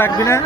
লাগবে না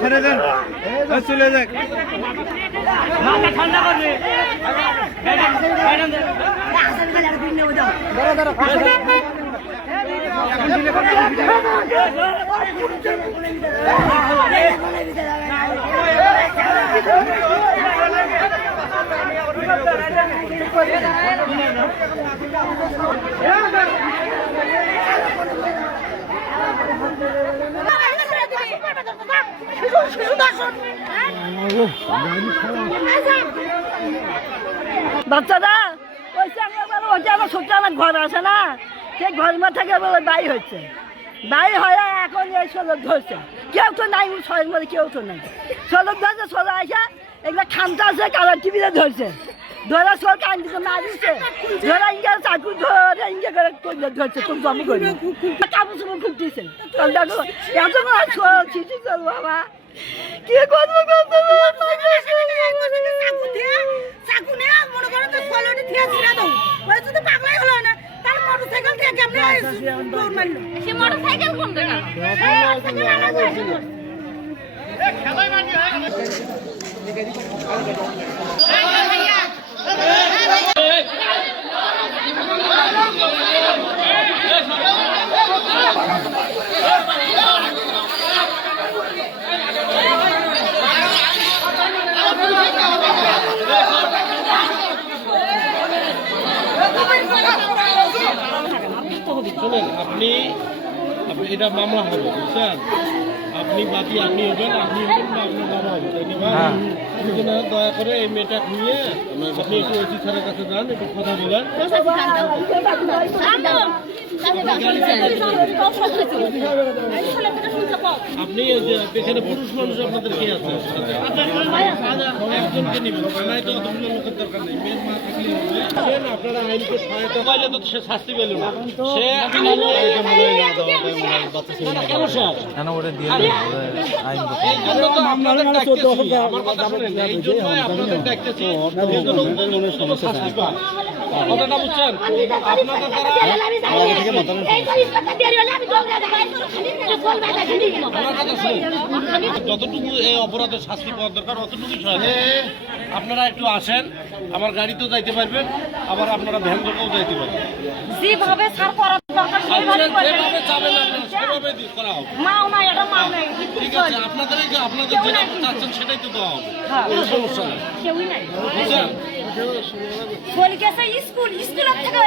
ছেড়ে দেন চলে যাক ঠান্ডা করবে বাচ্চারা আমার ছোট্ট আমার ঘর আছে না, সেই ঘরের মধ্যে থেকে বলে বাড়ি হচ্ছে, বাড়ি হয়ে এখন এই সলক ধরছে, কেউ তো নাই শহরের মধ্যে, কেউ তো নাই, সলক ধরছে, সলক আসে এগুলো খামটা আছে কালার টিভিতে ধরছে, ধরা সল কান্দিতে মারিছে, ধরা ইঙ্গে চাকু ধরে ইঙ্গে করে ধরছে, তুমি জমা করি কাপড় চুপড় খুঁজতেছে, এত চিঠি চল বাবা কি করবো শোনেন, আপনি এটা মামলা হবে, বুঝছেন? আপনি বাদী আপনি হবেন বা আপনার বাবা হবে, তাই না? দয়া করে এই মেয়েটা নিয়ে আপনি একটু ওসি স্যারের কাছে যান, একটু কথা বলেন। আপনি এখানে পুরুষ মানুষ আপনাদের কে আছে? একজনকে নিবেন, থানায় তো অতগুলো লোকের দরকার নেই, মেয়ের মা থাকলে আপনারা আইনকে সহায়তা পাইলে তো সে শাস্তি পেল না, সে কথাটা বুঝছেন? আপনাদের যতটুকু এই অপরাধের শাস্তি পাওয়ার দরকার অতটুকুই সহায়তা। আপনারা একটু আসেন, আমার গাড়িতেও যাইতে পারবেন, আবার আপনারা ভ্যান যোগেও যাইতে পারবেন, যেভাবে সেভাবে করা হবে। ঠিক আছে, আপনাদের যেটা চাচ্ছেন সেটাই তো দেওয়া হবে, কোনো সমস্যা নেই, বুঝছেন? স্কুল থেকে